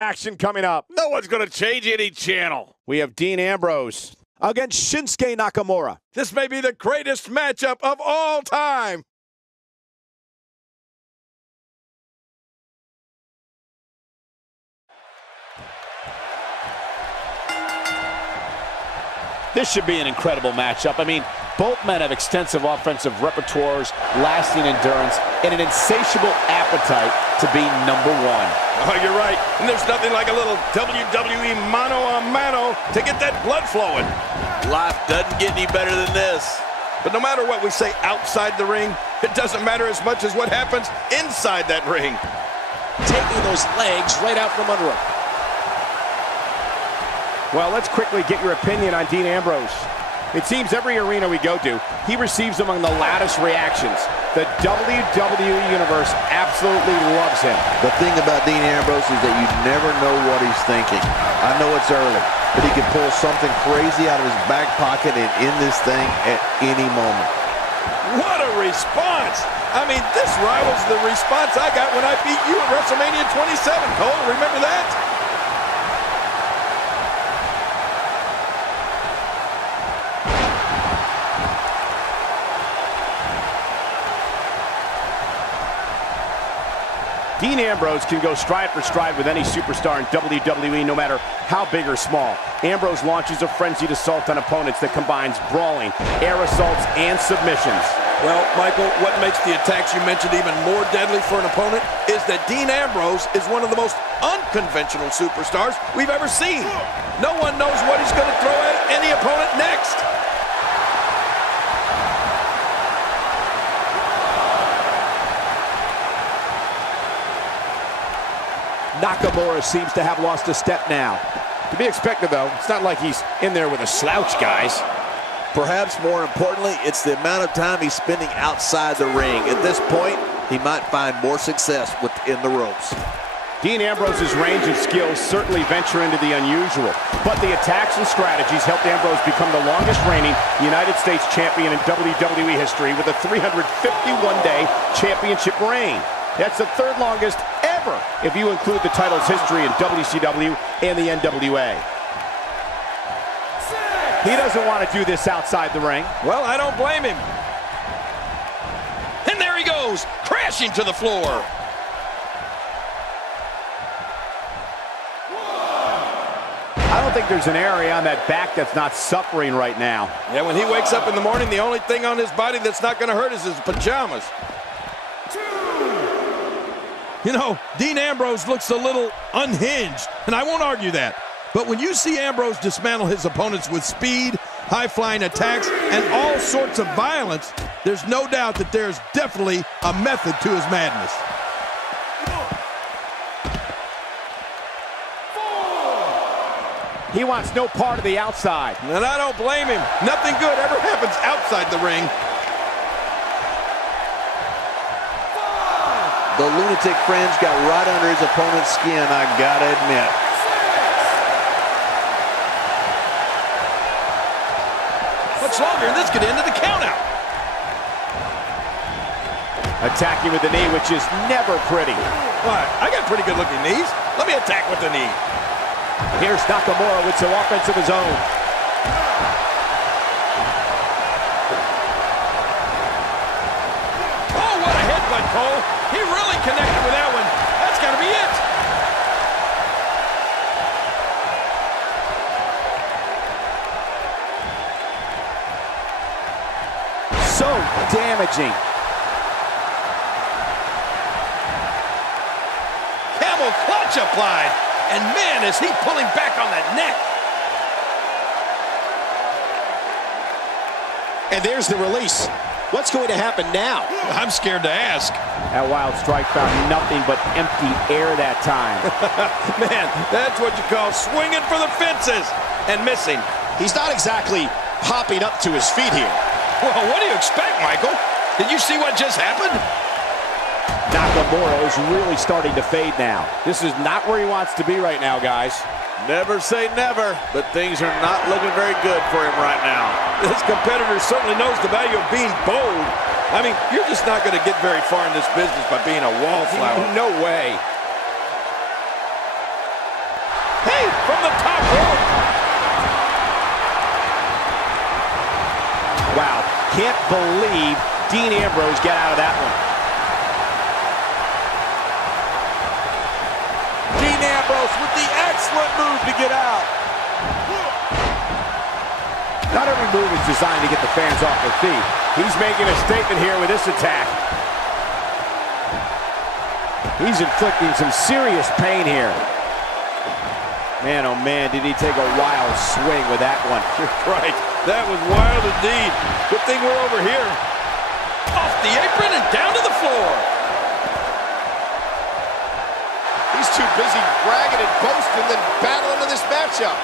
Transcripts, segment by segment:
Action coming up. No one's going to change any channel. We have Dean Ambrose against Shinsuke Nakamura. This may be the greatest matchup of all time. This should be an incredible matchup. I mean, both men have extensive offensive repertoires, lasting endurance, and an insatiable appetite to be number one. Oh, you're right. And there's nothing like a little WWE mano-a-mano to get that blood flowing. Life doesn't get any better than this. But no matter what we say outside the ring, it doesn't matter as much as what happens inside that ring. Taking those legs right out from under him. Well, let's quickly get your opinion on Dean Ambrose. It seems every arena we go to, he receives among the loudest reactions. The WWE Universe absolutely loves him. The thing about Dean Ambrose is that you never know what he's thinking. I know it's early, but he can pull something crazy out of his back pocket and end this thing at any moment. What a response! I mean, this rivals the response I got when I beat you at WrestleMania 27, Cole. Remember that? Dean Ambrose can go stride for stride with any superstar in WWE, no matter how big or small. Ambrose launches a frenzied assault on opponents that combines brawling, air assaults, and submissions. Well, Michael, what makes the attacks you mentioned even more deadly for an opponent is that Dean Ambrose is one of the most unconventional superstars we've ever seen. No one knows what he's going to throw at any opponent next. Nakamura seems to have lost a step now. To be expected, though. It's not like he's in there with a slouch, guys. Perhaps more importantly, it's the amount of time he's spending outside the ring. At this point, he might find more success within the ropes. Dean Ambrose's range of skills certainly venture into the unusual, but the attacks and strategies helped Ambrose become the longest reigning United States champion in WWE history with a 351-day championship reign. That's the third longest ever if you include the title's history in WCW and the NWA. He doesn't want to do this outside the ring. Well, I don't blame him. And there he goes, crashing to the floor. I don't think there's an area on that back that's not suffering right now. Yeah, when he wakes up in the morning, the only thing on his body that's not going to hurt is his pajamas. You know, Dean Ambrose looks a little unhinged, and I won't argue that. But when you see Ambrose dismantle his opponents with speed, high-flying attacks, and all sorts of violence, there's no doubt that there's definitely a method to his madness. He wants no part of the outside. And I don't blame him. Nothing good ever happens outside the ring. The lunatic fringe got right under his opponent's skin, I gotta admit. Much longer, and this could end in the countout. Attacking with the knee, which is never pretty. All right, I got pretty good-looking knees. Let me attack with the knee. Here's Nakamura with some offense of his own. Oh, what a headbutt, Cole. He really connected with that one. That's got to be it. So damaging. Camel clutch applied. And man, is he pulling back on that neck. And there's the release. What's going to happen now? I'm scared to ask. That wild strike found nothing but empty air that time. Man, that's what you call swinging for the fences and missing. He's not exactly hopping up to his feet here. Well, what do you expect, Michael? Did you see what just happened? Nakamura is really starting to fade now. This is not where he wants to be right now, guys. Never say never, but things are not looking very good for him right now. This competitor certainly knows the value of being bold. I mean, you're just not going to get very far in this business by being a wallflower. No way. Hey, from the top rope. Wow, can't believe Dean Ambrose got out of that one. Dean Ambrose with the excellent move to get out. Not every move is designed to get the fans off their feet. He's making a statement here with this attack. He's inflicting some serious pain here. Man, oh man, did he take a wild swing with that one. You're right. That was wild indeed. Good thing we're over here. Off the apron and down to the floor. He's too busy bragging and boasting than battling in this matchup.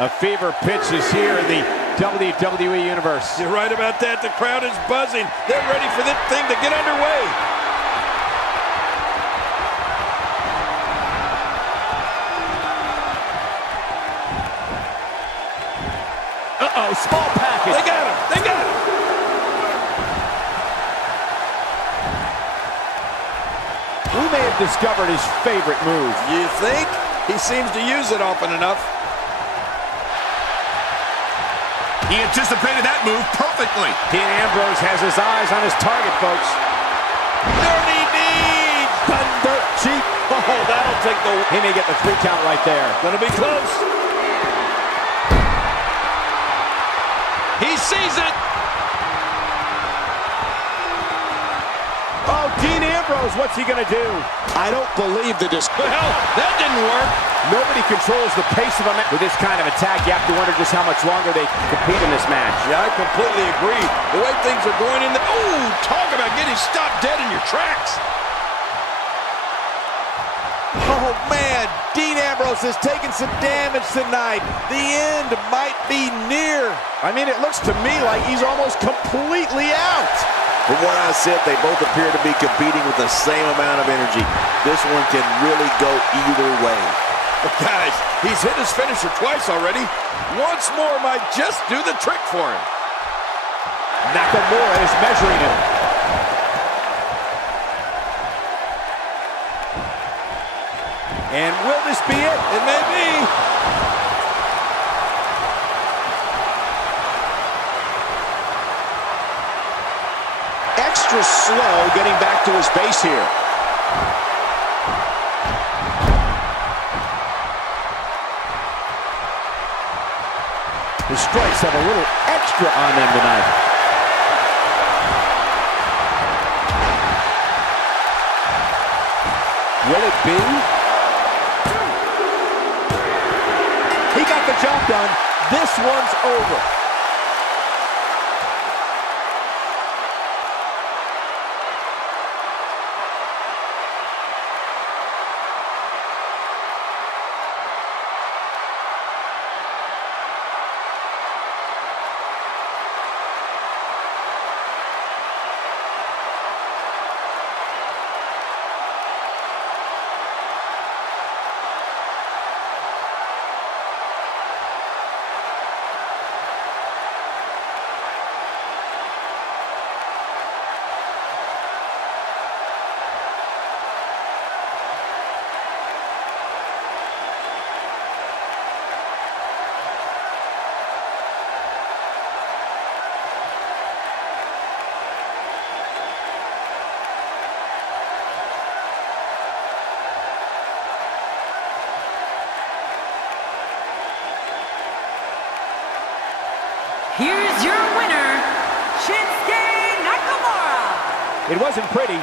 A fever pitch is here in the WWE Universe. You're right about that. The crowd is buzzing. They're ready for this thing to get underway. Uh-oh, small package. They got him. They got him. We may have discovered his favorite move. You think? He seems to use it often enough. He anticipated that move perfectly. Dean Ambrose has his eyes on his target, folks. Dirty knee! Thunder cheek. Oh, that'll take the... He may get the 3 count right there. Gonna be close. He sees it. Oh, Dean Ambrose, what's he gonna do? I don't believe the Well, that didn't work. Nobody controls the pace of a match. With this kind of attack, you have to wonder just how much longer they can compete in this match. Yeah, I completely agree. The way things are going in the... Oh, talk about getting stopped dead in your tracks. Oh, man, Dean Ambrose has taken some damage tonight. The end might be near. I mean, it looks to me like he's almost completely out. From what I said, they both appear to be competing with the same amount of energy. This one can really go either way. But guys, he's hit his finisher twice already. Once more might just do the trick for him. Nakamura is measuring him. And will this be it? It may be. extra slow getting back to his base here. The strikes have a little extra on them tonight. Will it be? He got the job done. This one's over. Here's your winner, Shinsuke Nakamura. It wasn't pretty,